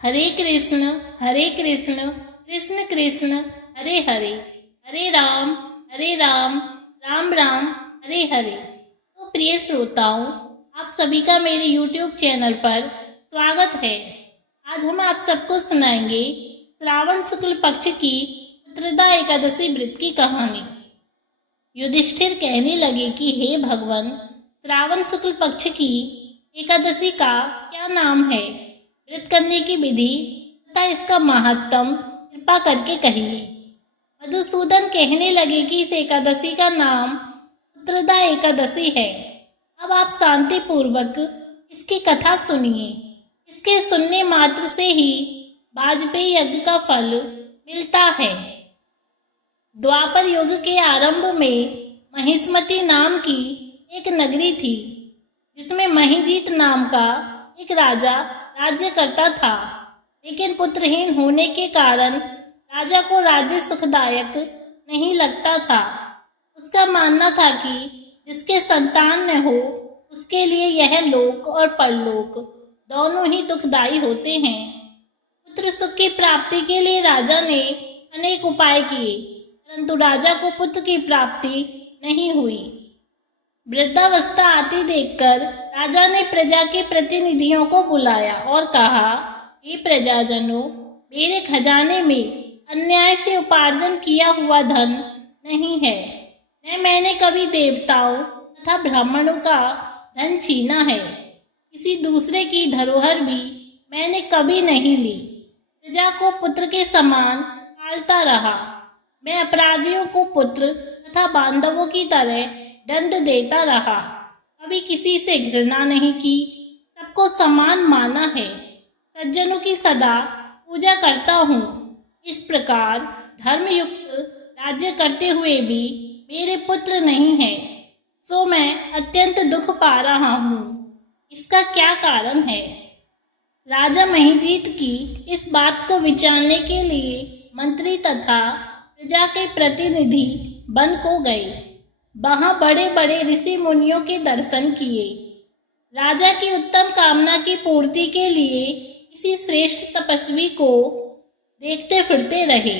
हरे कृष्ण कृष्ण कृष्ण हरे हरे, हरे राम राम राम हरे हरे। तो प्रिय श्रोताओं, आप सभी का मेरे YouTube चैनल पर स्वागत है। आज हम आप सबको सुनाएंगे श्रावण शुक्ल पक्ष की उत्तरदा एकादशी व्रत की कहानी। युधिष्ठिर कहने लगे कि हे भगवान, श्रावण शुक्ल पक्ष की एकादशी का क्या नाम है? व्रत करने की विधि तथा इसका महात्म कृपा करके कहिए। मधुसूदन कहने लगे कि इस एकादशी का नाम उत्तरदा एकादशी है। अब आप शांति पूर्वक इसकी कथा सुनिए। इसके सुनने मात्र से ही वाजपेयी यज्ञ का फल मिलता है। द्वापर युग के आरंभ में महिष्मती नाम की एक नगरी थी, जिसमें महिजीत नाम का एक राजा राज्य करता था। लेकिन पुत्रहीन होने के कारण राजा को राज्य सुखदायक नहीं लगता था। उसका मानना था कि जिसके संतान न हो उसके लिए यह लोक और परलोक दोनों ही दुखदायी होते हैं। पुत्र सुख की प्राप्ति के लिए राजा ने अनेक उपाय किए, परंतु राजा को पुत्र की प्राप्ति नहीं हुई। वृद्धावस्था आती देखकर राजा ने प्रजा के प्रतिनिधियों को बुलाया और कहा, हे प्रजाजनों, मेरे खजाने में अन्याय से उपार्जन किया हुआ धन नहीं है, न मैंने कभी देवताओं तथा ब्राह्मणों का धन छीना है। किसी दूसरे की धरोहर भी मैंने कभी नहीं ली। प्रजा को पुत्र के समान पालता रहा। मैं अपराधियों को पुत्र तथा बांधवों की तरह दंड देता रहा। कभी किसी से घृणा नहीं की, सबको समान माना है। सज्जनों की सदा पूजा करता हूँ। इस प्रकार धर्मयुक्त राज्य करते हुए भी मेरे पुत्र नहीं है, सो मैं अत्यंत दुख पा रहा हूँ। इसका क्या कारण है? राजा महिजीत की इस बात को विचारने के लिए मंत्री तथा प्रजा के प्रतिनिधि वन को गए। वहां बड़े बड़े ऋषि मुनियों के दर्शन किए। राजा की उत्तम कामना की पूर्ति के लिए किसी श्रेष्ठ तपस्वी को देखते फिरते रहे।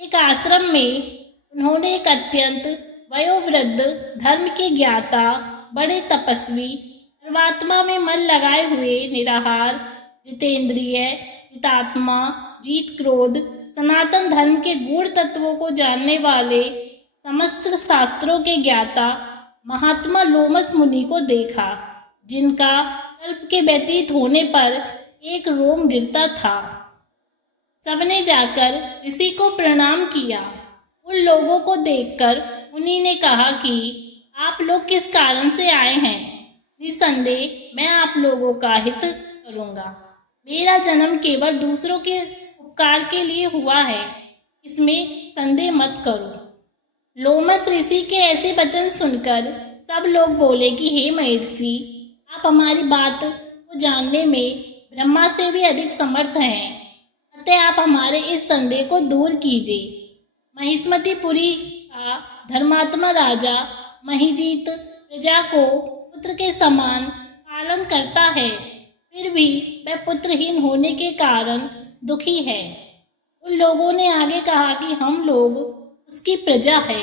एक आश्रम में उन्होंने एक अत्यंत वयोवृद्ध धर्म के ज्ञाता बड़े तपस्वी, परमात्मा में मन लगाए हुए निराहार, जितेंद्रिय, जितात्मा, जीत क्रोध, सनातन धर्म के गूढ़ तत्वों को जानने वाले, समस्त शास्त्रों के ज्ञाता महात्मा लोमस मुनि को देखा, जिनका कल्प के व्यतीत होने पर एक रोम गिरता था। सबने जाकर ऋषि को प्रणाम किया। उन लोगों को देखकर मुनि ने कहा कि आप लोग किस कारण से आए हैं? निसंदेह मैं आप लोगों का हित करूंगा। मेरा जन्म केवल दूसरों के उपकार के लिए हुआ है, इसमें संदेह मत करो। लोमस ऋषि के ऐसे वचन सुनकर सब लोग बोले कि हे महर्षि, आप हमारी बात को जानने में ब्रह्मा से भी अधिक समर्थ हैं, अतः आप हमारे इस संदेह को दूर कीजिए। महिष्मतीपुरी का धर्मात्मा राजा महिजीत प्रजा को पुत्र के समान पालन करता है, फिर भी वह पुत्रहीन होने के कारण दुखी है। उन लोगों ने आगे कहा कि हम लोग उसकी प्रजा है,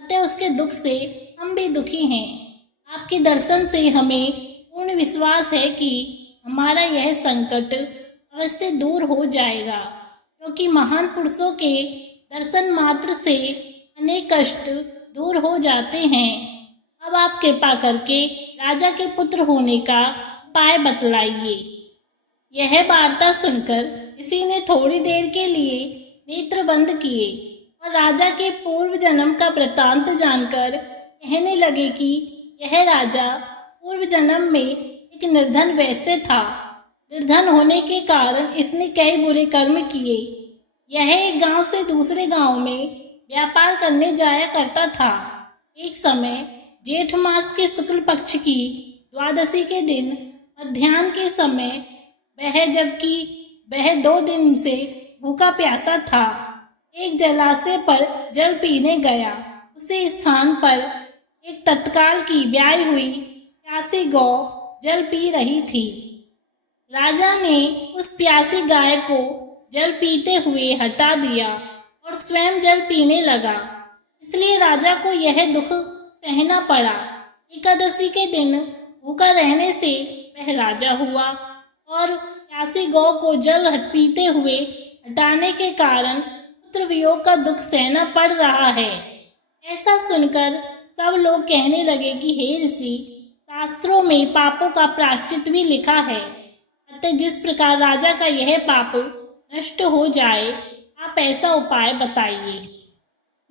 अतः उसके दुख से हम भी दुखी हैं। आपके दर्शन से हमें पूर्ण विश्वास है कि हमारा यह संकट अवश्य दूर हो जाएगा, क्योंकि महान पुरुषों के दर्शन मात्र से अनेक कष्ट दूर हो जाते हैं। अब आप कृपा करके राजा के पुत्र होने का उपाय बतलाइए। यह वार्ता सुनकर किसी ने थोड़ी देर के लिए नेत्र बंद किए और राजा के पूर्व जन्म का वृतांत जानकर कहने लगे कि यह राजा पूर्व जन्म में एक निर्धन वैश्य था। निर्धन होने के कारण इसने कई बुरे कर्म किए। यह एक गांव से दूसरे गांव में व्यापार करने जाया करता था। एक समय जेठ मास के शुक्ल पक्ष की द्वादशी के दिन मध्याह्न के समय जबकि वह 2 दिन से भूखा प्यासा था, एक जलाशय पर जल पीने गया। उसी स्थान पर एक तत्काल की ब्याई हुई प्यासी गौ जल पी रही थी। राजा ने उस प्यासी गाय को जल पीते हुए हटा दिया और स्वयं जल पीने लगा। इसलिए राजा को यह दुख सहना पड़ा। एकादशी के दिन भूखा रहने से वह राजा हुआ और प्यासी गौ को जल पीते हुए हटाने के कारण पुत्र वियोग का दुख सहना पड़ रहा है। ऐसा सुनकर सब लोग कहने लगे कि हे ऋषि, शास्त्रों में पापों का प्रायश्चित भी लिखा है, अतः जिस प्रकार राजा का यह पाप नष्ट हो जाए, आप ऐसा उपाय बताइए।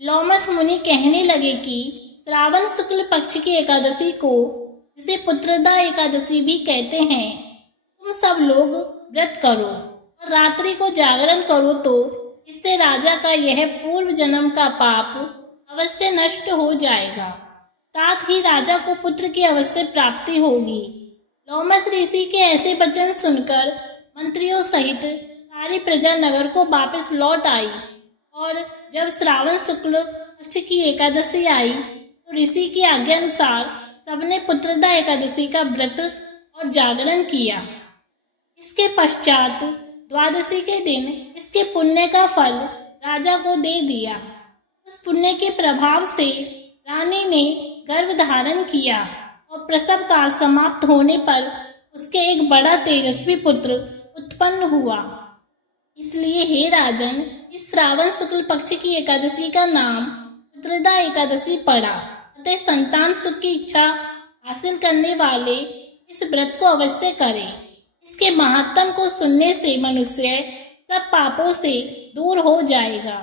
लोमस मुनि कहने लगे कि श्रावण शुक्ल पक्ष की एकादशी को, जिसे पुत्रदा एकादशी भी कहते हैं, तुम सब लोग व्रत करो और रात्रि को जागरण करो, तो इससे राजा का यह पूर्व जन्म का पाप अवश्य नष्ट हो जाएगा। साथ ही राजा को पुत्र की अवश्य प्राप्ति होगी। लोमस ऋषि के ऐसे वचन सुनकर मंत्रियों सहित सारी प्रजा नगर को वापस लौट आई और जब श्रावण शुक्ल पक्ष की एकादशी आई तो ऋषि की आज्ञा अनुसार सबने पुत्रदा एकादशी का व्रत और जागरण किया। इसके पश्चात द्वादशी के दिन इसके पुण्य का फल राजा को दे दिया। उस पुण्य के प्रभाव से रानी ने गर्भ धारण किया और प्रसव काल समाप्त होने पर उसके एक बड़ा तेजस्वी पुत्र उत्पन्न हुआ। इसलिए हे राजन, इस श्रावण शुक्ल पक्ष की एकादशी का नाम पुत्रदा एकादशी पड़ा। अतः संतान सुख की इच्छा हासिल करने वाले इस व्रत को अवश्य करें। इसके महात्म को सुनने से मनुष्य सब पापों से दूर हो जाएगा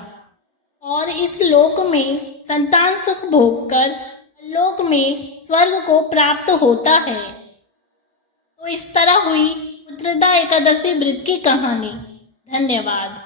और इस लोक में संतान सुख भोग कर लोक में स्वर्ग को प्राप्त होता है। तो इस तरह हुई पुत्रदा एकादशी व्रत की कहानी। धन्यवाद।